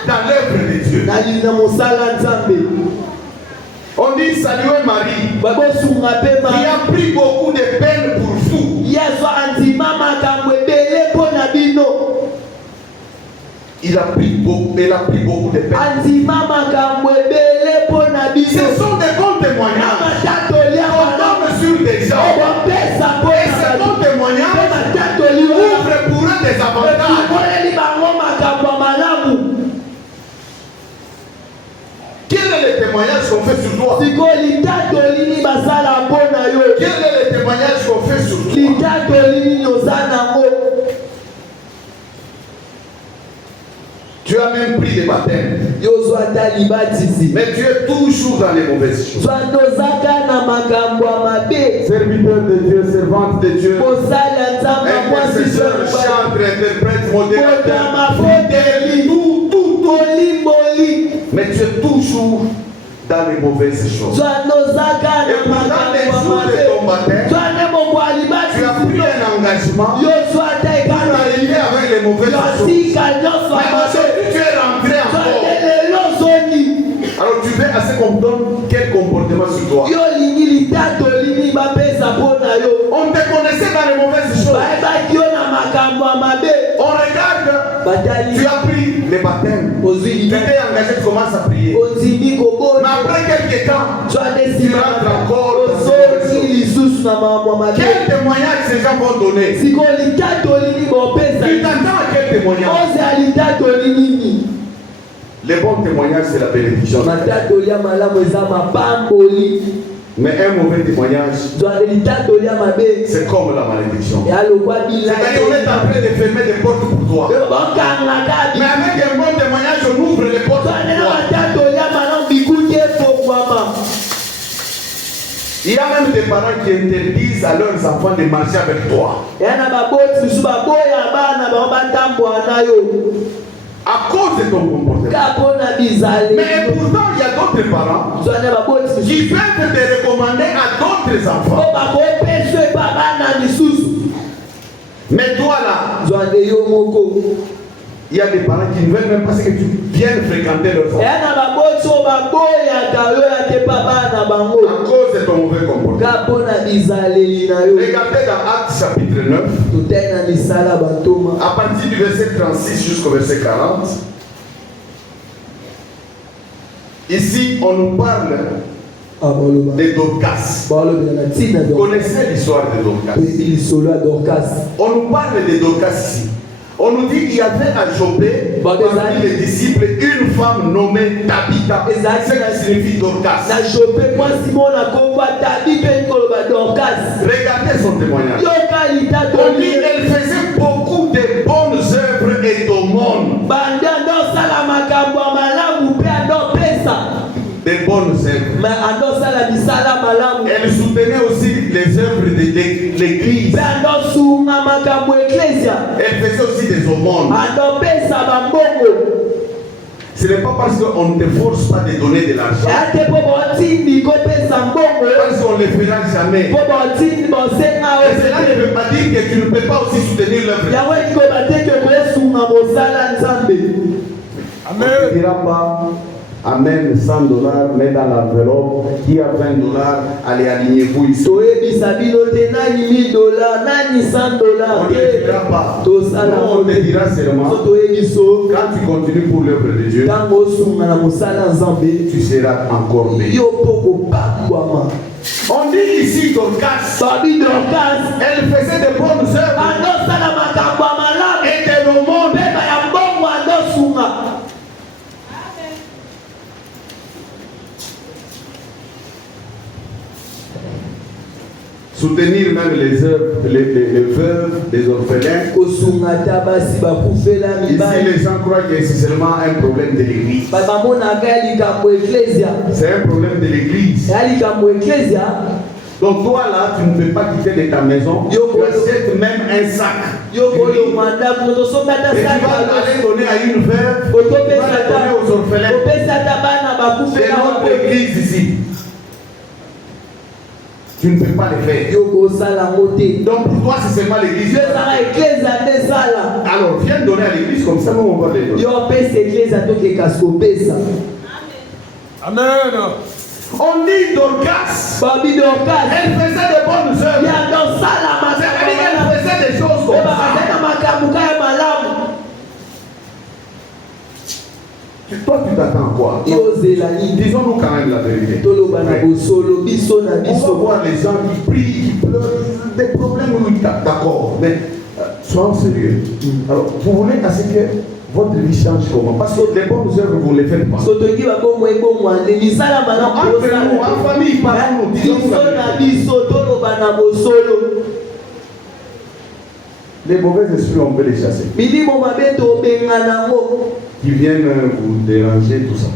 dans l'œuvre de Dieu. On dit saluer Marie, qui a pris beaucoup de peine pour vous. Elle a pris beaucoup de peine. Ce sont des bons témoignages. On tombe sur des gens. Et ces bons témoignages ouvrent pour eux des avantages. Quel est le témoignage qu'on fait sur toi? Quel est le témoignage qu'on fait sur toi? Tu as même pris des baptêmes. Mais tu es toujours dans les mauvaises choses. Serviteur de Dieu, servante de Dieu, intercesseur, chantre, interprète, modérateur, fidèle, tout. Mais tu es toujours dans les mauvaises choses. Et pendant les jours de ton baptême, tu as pris un engagement pour arriver avec les mauvaises choses. Mais aujourd'hui, tu es rentré encore. Alors tu veux assez qu'on donne quel comportement sur toi? On te connaissait dans les mauvaises choses. On regarde, tu as pris les baptêmes. Tu t'es engagé, tu commences à prier. Mais après quelques temps, tu rentres encore. Quel témoignage ces gens vont donner? Tu t'attends à quel témoignage? Les bons témoignages, c'est la bénédiction. Mais un mauvais témoignage, c'est comme la malédiction. C'est-à-dire qu'on est en train de fermer des portes pour toi. Mais avec un bon témoignage, on ouvre les portes pour toi. Il y a même des parents qui interdisent à leurs enfants de marcher avec toi. À cause de ton comportement. Mais pourtant, il y a d'autres parents qui peuvent te recommander à d'autres enfants. Mais toi là, il y a des parents qui ne veulent même pas que tu viennes fréquenter leurs enfants. À cause de ton mauvais comportement. Regardez dans Actes chapitre 9. À partir du verset 36 jusqu'au verset 40. Ici, on nous parle de Dorcas. Vous connaissez l'histoire de Dorcas? On nous parle de Dorcas ici. On nous dit qu'il y avait à Jopé, parmi les disciples, une femme nommée Tabitha. C'est ce qui signifie Dorcas. Regardez son témoignage. On dit qu'elle faisait beaucoup de bonnes œuvres et d'aumônes. Des bonnes œuvres. Elle soutenait aussi les œuvres de l'église. Elle faisait aussi des aumônes. Ce n'est pas parce qu'on ne te force pas de donner de l'argent. Parce qu'on ne le fera jamais. Et cela ne veut pas dire que tu ne peux pas aussi soutenir l'œuvre. On ne dira pas Amen, $100, mets dans l'enveloppe. Qui a $20, allez, alignez-vous ici. On ne dira pas. On te dira seulement, quand tu continues pour l'œuvre de Dieu, tu seras encore meilleur. On dit ici Dorcas, elle faisait de bonnes œuvres et de l'aumône. Soutenir même les veuves, les orphelins. Ici, les gens croient que c'est seulement un problème de l'église. C'est un problème de l'église. Donc toi là, tu ne peux pas quitter de ta maison. Tu achètes même un sac. Et tu vas aller donner à une veuve. Tu vas aller donner aux orphelins. C'est notre église ici. Tu ne peux pas le faire. Yoko sala moté. Donc pour toi, c'est seulement l'église. Sala église à des sala. Alors viens donner à l'église comme ça, nous on va les donner. Yo pèse église à toutes les casques pèse. Amen. On dit Dorcas. Babi Dorcas. Elle faisait de bonnes œuvres. Il y a dans sala Elle faisait des choses comme ça. Toi, tu t'attends à quoi? Disons-nous quand même la vérité. On va voir les gens qui prient, qui pleurent, des problèmes, oui, d'accord, mais soyons sérieux. Alors, vous voulez à ce que votre vie change comment? Parce que les bonnes œuvres, vous ne les faites pas. Entre nous, en famille, parlons-nous, disons-nous la vérité. Les mauvais esprits, on peut les chasser. Qui viennent vous déranger, tout ça.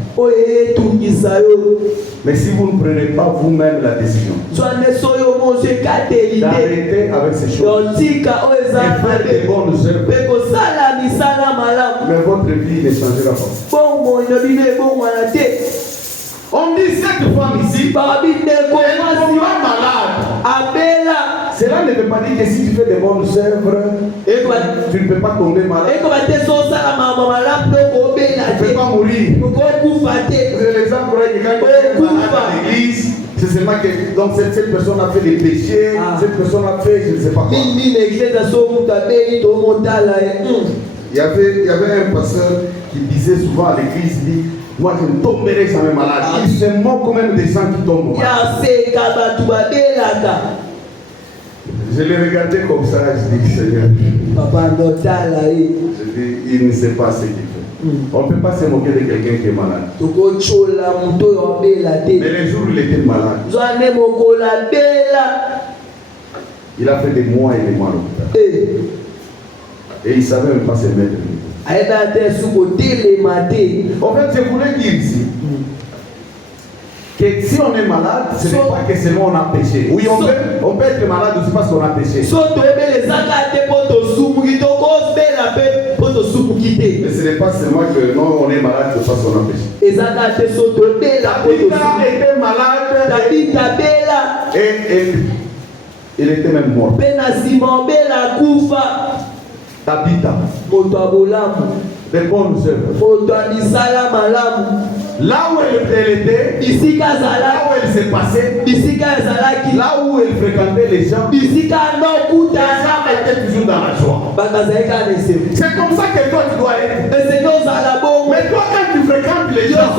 Mais si vous ne prenez pas vous-même la décision d'arrêter avec ces choses et faire des bonnes œuvres, mais votre vie ne changera pas. On dit cette femme ici, elle est malade. Cela ne veut pas dire que si tu fais des bonnes œuvres, tu ne peux pas tomber malade. Tu ne peux pas mourir. C'est l'exemple que quand tu es malade à l'église, c'est seulement que donc cette personne a fait des péchés, cette personne a fait je ne sais pas quoi. Il y avait un pasteur qui disait souvent à l'église, il dit, moi je ne tomberai jamais malade. Il se moque quand même des gens qui tombent malades. Je l'ai regardé comme ça, je dis, Seigneur, je dis, il ne sait pas ce qu'il fait. On ne peut pas se moquer de quelqu'un qui est malade. Mais les jours où il était malade, il a fait des mois et des mois à l'hôpital. Et il ne savait même pas se mettre. En fait, je voulais dire ici que si on est malade, ce n'est pas que seulement on a péché. Oui, on peut être malade aussi parce qu'on a péché. Mais ce n'est pas seulement que non, on est malade parce qu'on a péché. David était malade et il était même mort. Tabitha, des bonnes œuvres. Là où elle était, là où elle s'est passée, là où elle fréquentait les gens, les gens étaient toujours dans la joie. C'est comme ça que toi tu dois être. Mais toi quand tu fréquentes les gens,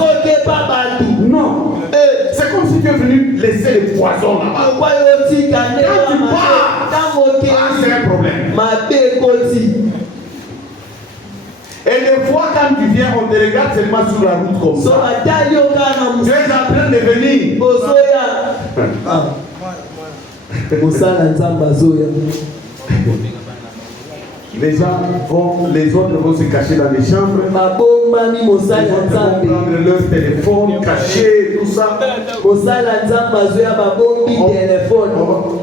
non. C'est comme si tu es venu laisser le poison là-bas. Quand tu pars, c'est un problème. Et des fois, quand tu viens, on te regarde seulement sur la route comme ça. Tu es en train de venir. Les autres vont se cacher dans les chambres. Les autres vont prendre leur téléphone, cacher, tout ça.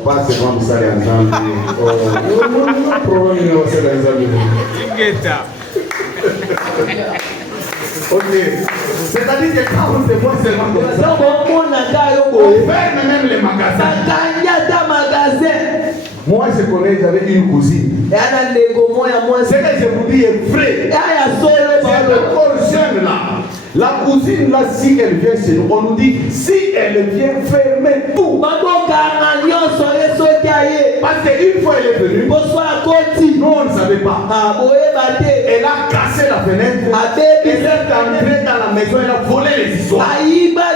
Pas seulement vous allez ensemble. Ok. C'est-à-dire que quand on se voit seulement comme ça, on ferme même les magasins. Moi, je connais, j'avais une cousine. Ce que je vous dis est vrai. C'est encore jeune là. La cousine là, si elle vient chez nous, on nous dit, si elle vient fermer tout. Parce qu'une fois elle est venue, nous on ne savait pas. Elle a cassé la fenêtre. Elle est entrée dans la maison, elle a volé les histoires.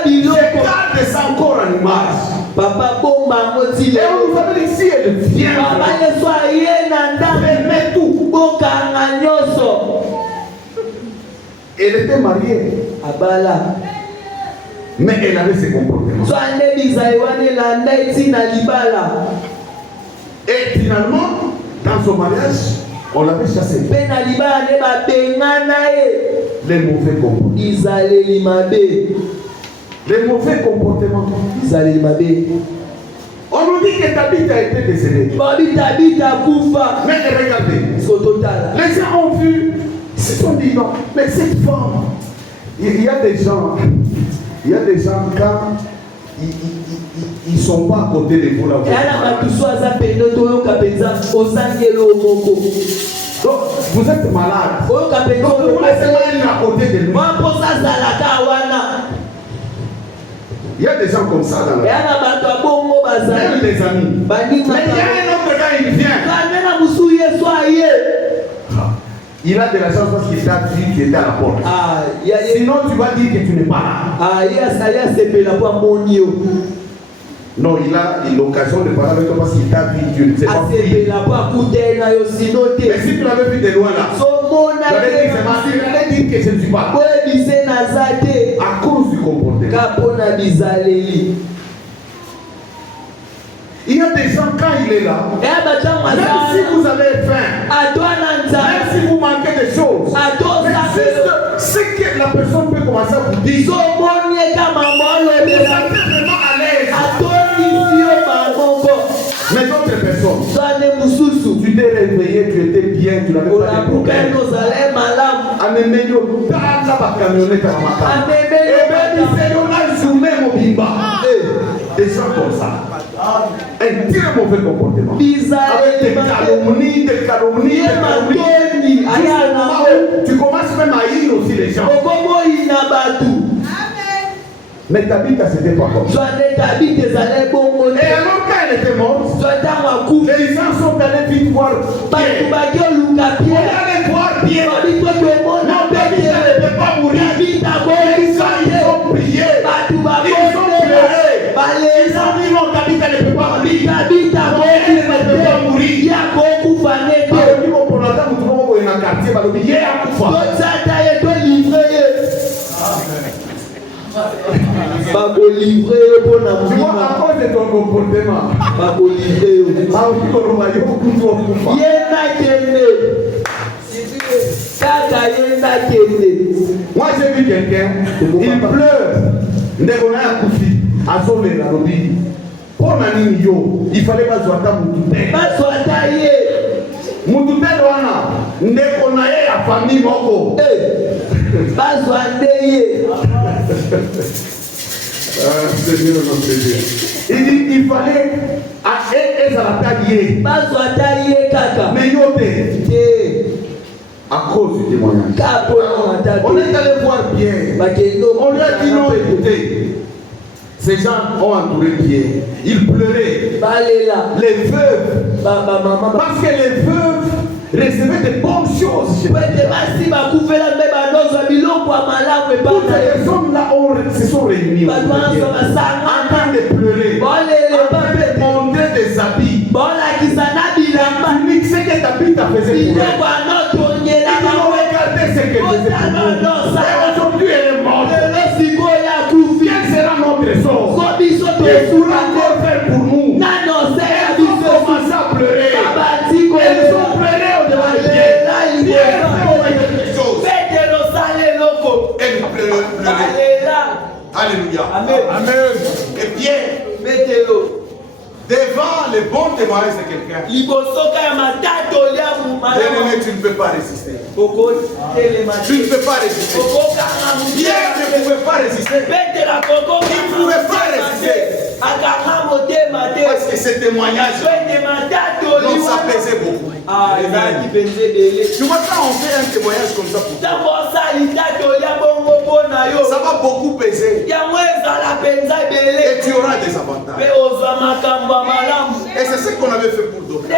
Je garde ça encore en image. Papa bomba moti et on nous avait dit si elle vient fermer tout. Elle était mariée. Mais elle avait ses comportements. Et finalement, dans son mariage, on l'avait chassée. Les mauvais comportements. Les mauvais comportements. On nous dit que Tabitha a été décédée. Mais regardez, les gens ont vu, ils se sont dit non, mais cette femme, il y a des gens quand ils sont pas à côté de vous là. Donc, vous êtes malade. Donc, vous laissez aller à côté de nous. Il y a des gens comme ça dans la vie. Même des amis. Mais il y a un autre gars, il vient. Il a de la chance parce qu'il t'a dit qu'il était à la porte. Sinon, tu vas dire que tu n'es pas là. Non, il a l'occasion de parler avec toi parce qu'il t'a dit que tu ne sais pas. Mais si tu l'avais vu de loin là, tu allais dire que je ne suis pas là. À cause du comportement. Il y a des gens, quand il est là, même si vous avez faim, même si vous manquez de choses, mais juste ce que la personne peut commencer à vous dire, vous êtes vraiment à l'aise. Mais d'autres personnes, tu t'es réveillé, tu étais bien, tu n'avais pas de problème. Des gens comme ça. Un très mauvais comportement. Avec des calomnies. Tu commences même à haïr aussi les gens. Mais Tabitha c'était pas comme ça. Et alors quand elle était morte, les gens sont allés vite voir Pierre. On allait voir Pierre. Non, Tabitha ne peut pas mourir. Les gens ils ont prié. Ils ont pleuré. Ils ont dit non, Tabitha ne peut pas mourir. Tabitha ne peut pas mourir. Tu vois, à cause de ton comportement, moi j'ai vu quelqu'un, il pleure. Il fallait pas jouer Seigneur notre Dieu. Il dit il fallait mais à cause du témoignage. On est allé voir Pierre. On lui a dit non, écoutez. Ces gens ont entouré Pierre. Ils pleuraient. Les veuves. Parce que les veuves recevaient de bonnes choses. Toutes les personnes là se sont réunies en train de pleurer, en train de montrer des habits. C'est que Tabitha faisait pour elle. Ils ont regardé ce qu'elle faisait pour nous. Et aujourd'hui elle est morte. Quel sera notre sort? Qu'est-ce qu'on va encore faire pour nous? Elles ont commencé à pleurer. Elles ont pleuré au-devant de Dieu. Pierre fait quelque chose. Elle pleurait. Alléluia. Amen. Et Pierre, devant les bons témoignages de quelqu'un, bien-aimé, tu ne peux pas résister. Tu ne peux pas résister. Pierre ne pouvait pas résister. Il ne pouvait pas résister. Parce que ce témoignage, donc ça pesait beaucoup. Tu vois, quand on fait un témoignage comme ça pour toi, ça va beaucoup peser. Et tu auras des avantages. Et c'est ce qu'on avait fait pour Dorcas.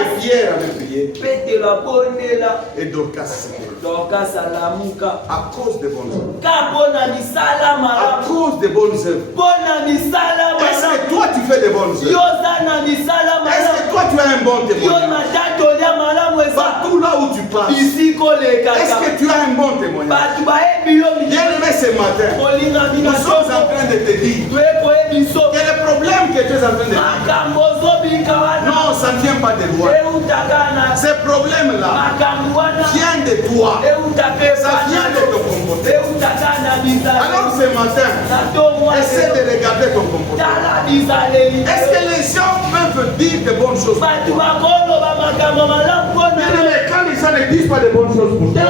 Et Pierre avait prié. Et Dorcas s'était. À cause des bonnes œuvres. À cause des bonnes œuvres. Est-ce que toi tu fais des bonnes œuvres? Est-ce que toi tu as un bon témoignage? Partout là où tu passes, est-ce que tu as un bon témoignage? Bien-aimé, ce matin, nous sommes en train de te dire que le problème que tu es en train de vivre, non, ça ne vient pas de toi. Ce problème-là vient de toi. Ça vient de ton comportement. Alors ce matin, essaie de regarder ton comportement. Est-ce que les gens peuvent dire de bonnes choses pour toi? Mais quand les gens ne disent pas de bonnes choses pour toi,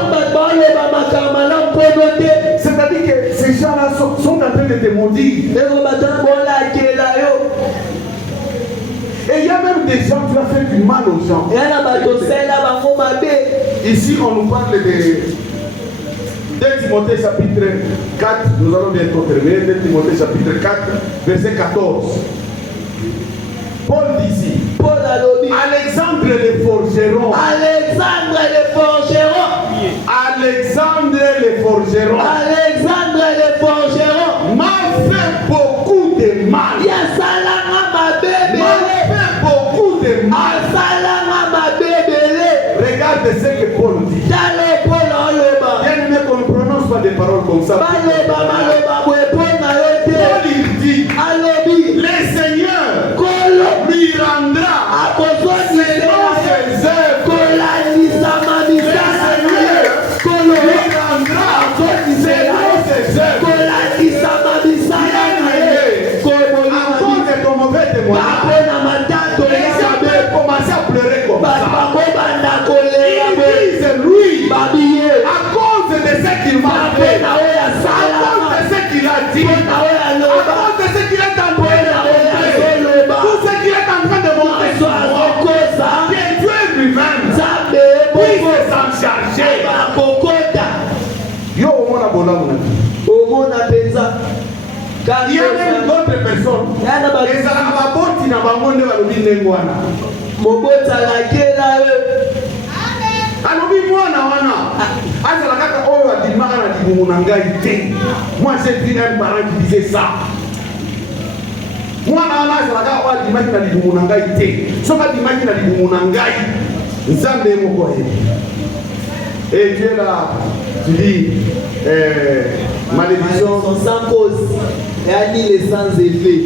c'est-à-dire que ces gens-là sont en train de te maudire. Et il y a même des gens qui ont fait du mal aux gens. Ici, on nous parle de 2 Timothée chapitre 4. Nous allons bientôt terminer. 2 Timothée chapitre 4, verset 14. Paul dit ici, Alexandre le forgeron. Alexandre le forgeron. Alexandre le forgeron. Alexandre le forgeron. M'a fait beaucoup de mal. Beaucoup de mal. Regarde ce que Paul dit. Bien aimé qu'on ne prononce pas des paroles comme ça. Paul il dit, le Seigneur lui rendra selon ses œuvres. Le Seigneur lui rendra selon ses œuvres. À cause de ton mauvais témoignage, les gens peuvent commencer à pleurer comme ça. Ils disent, lui, à cause de ce qu'il m'a fait, à cause de ce qu'il a dit, à cause de ce qu'il est en train de montrer, tout ce qu'il est en train de montrer sur moi, que Dieu lui-même puisse s'en charger. Yo, on a il y a même d'autres personnes. Et ça n'a pas botti dans le monde de l'Inguana. Alobi mwana wana azala kaka oyo adimaka na libumu na ngai te. Moi j'ai vu un parent qui disait ça. Mwana wana azala kaka oyo adimaki na libumu na ngai te. Soki adimaki na libumu na ngai Nzambe moko ye. Et Dieu là, tu dis malédiction sans cause et annulé sans effet.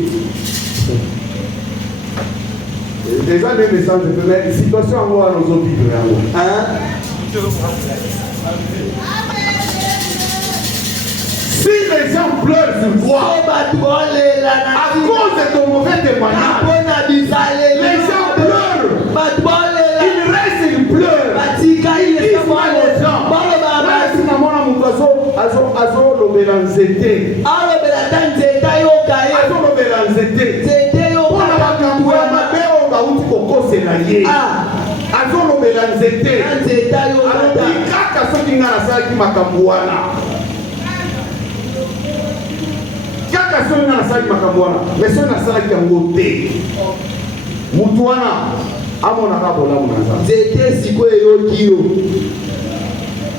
Les années de sans effet, mais la situation en haut à nos autres vivre. Si les gens pleurent sur toi, à cause de ton mauvais témoignage, les gens pleurent. Ils restent, ils pleurent. Ils disent à les gens.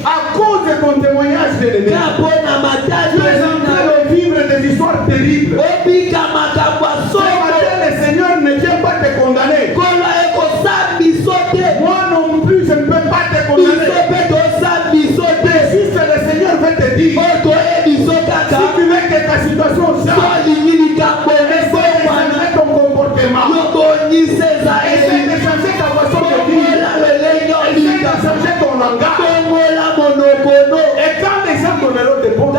À cause de ton témoignage de l'ennemi, tu es en train de vivre des histoires terribles. Le Seigneur ne vient pas te condamner. Moi non plus, je ne peux pas te condamner. Juste le Seigneur veut te dire, si tu veux que ta situation change, essaie de changer ton comportement. Essaie de changer ta façon de vivre. Essaie de changer ton langage. Et quand les gens donneront des portes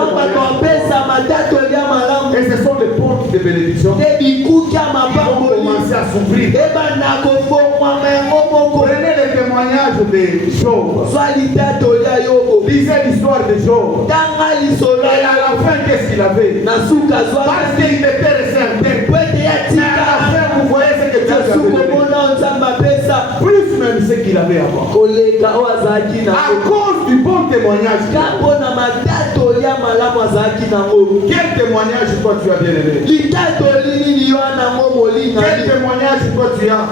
et ce sont des portes de bénédiction, ils vont commencer à s'ouvrir. Prenez les témoignages de Job. Lisez l'histoire de Job. Et à la fin, qu'est-ce qu'il avait? Parce qu'il était resté intègre. Mais à la fin, vous voyez ce que Dieu a fait. Plus même ce qu'il avait avant. À cause du bon témoignage. Quel témoignage toi tu as bien aimé? Quel témoignage toi tu as?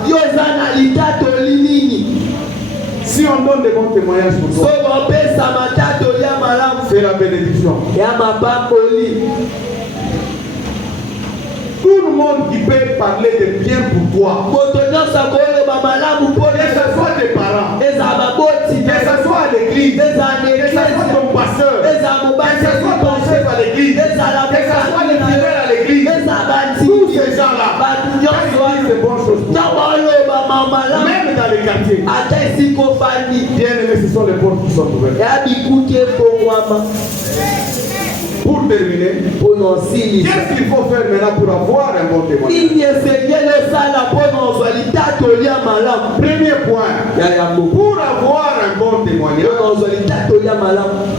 Si on donne des bons témoignages pour toi, c'est la bénédiction. Tout le monde qui peut parler de bien pour toi, que ce soit tes parents, que ce soit à l'église, que ce soit ton pasteur, que ce soit ton chef à l'église, que ce soit les fidèles à l'église, tous ces gens-là, ils disent de bonnes choses pour toi. Même dans les quartiers. Bien aimé, ce sont les portes qui sont ouvertes. Pour Pour terminer, qu'est-ce qu'il faut faire maintenant pour avoir un bon témoignage? Premier point, pour avoir un bon témoignage,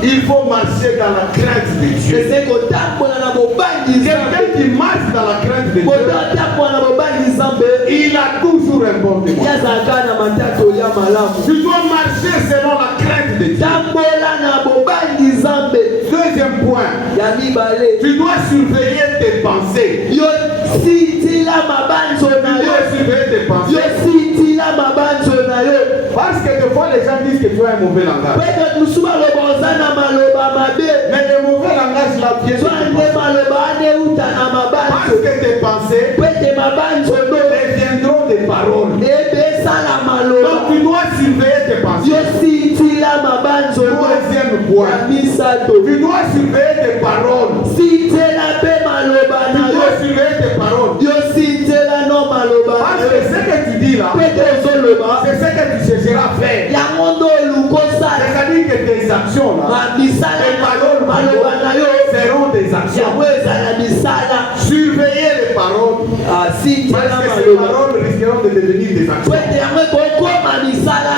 il faut marcher dans la crainte de Dieu. Quelqu'un qui marche dans la crainte de Dieu, il a toujours un bon témoignage. Tu dois marcher selon la crainte de Dieu. Deuxième point, tu dois surveiller tes pensées. Tu dois surveiller tes pensées. Parce que des fois les gens disent que tu as un mauvais langage. Mais le mauvais langage là vient de parce que tes pensées deviendront des paroles. Donc tu dois surveiller tes pensées. Troisième point, tu dois surveiller tes paroles. Tu dois surveiller tes paroles. Parce que ce que tu dis là, c'est ce que tu chercheras à faire. C'est-à-dire que tes actions là, tes paroles seront des actions. Surveillez les paroles. Parce que ces paroles risqueront de devenir des actions.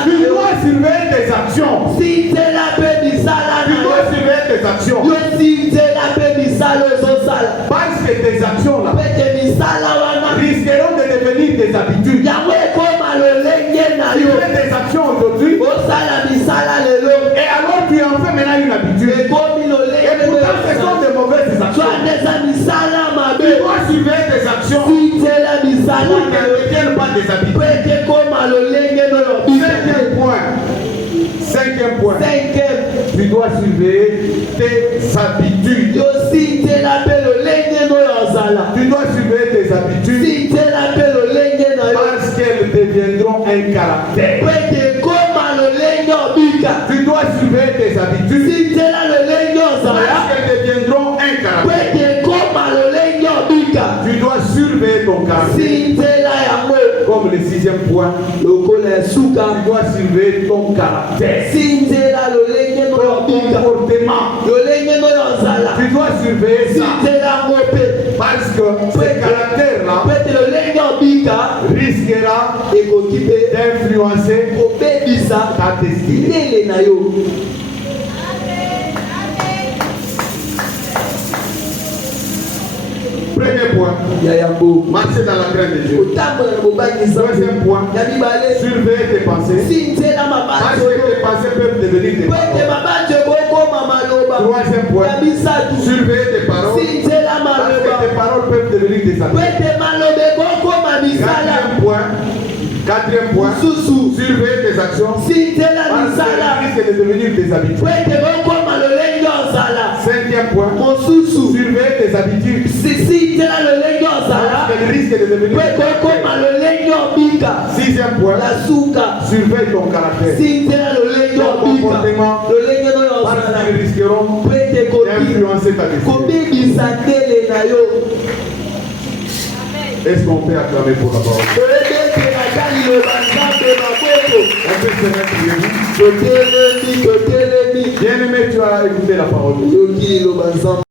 Tu dois surveiller tes actions. Tu dois surveiller tes actions. Parce que tes actions là risqueront de devenir des habitudes. Tu fais des actions aujourd'hui. Et alors tu en fais maintenant une habitude. Et pourtant ce sont de mauvaises actions. Tu dois surveiller tes actions pour qu'elles ne deviennent pas des habitudes. Cinquième point. Tu dois surveiller tes habitudes. Tu dois surveiller tes habitudes parce qu'elles deviendront un caractère. Tu dois surveiller tes habitudes parce qu'elles deviendront un caractère. Tu dois surveiller ton caractère. Comme le sixième point, tu dois surveiller ton caractère. Ton comportement. Tu dois surveiller ça. Parce que ce caractère-là risquera d'influencer ta destinée. Premier point, marcher dans la crainte de Dieu. Deuxième point, surveiller tes pensées. Parce que tes pensées peuvent devenir des paroles. Troisième point, surveiller tes paroles. Parce que tes paroles peuvent devenir des habitudes. Quatrième point, surveiller tes actions. Parce qu'elles risquent de devenir des habitudes. Cinquième point, surveiller tes habitudes. Parce qu'elles risquent de devenir des habitudes. Sixième point, surveille ton caractère. Ton comportement. Parce qu'ils risqueront d'influencer ta destinée. Est-ce qu'on peut acclamer pour la parole? On peut se mettre debout. Bien-aimé, tu as écouté la parole.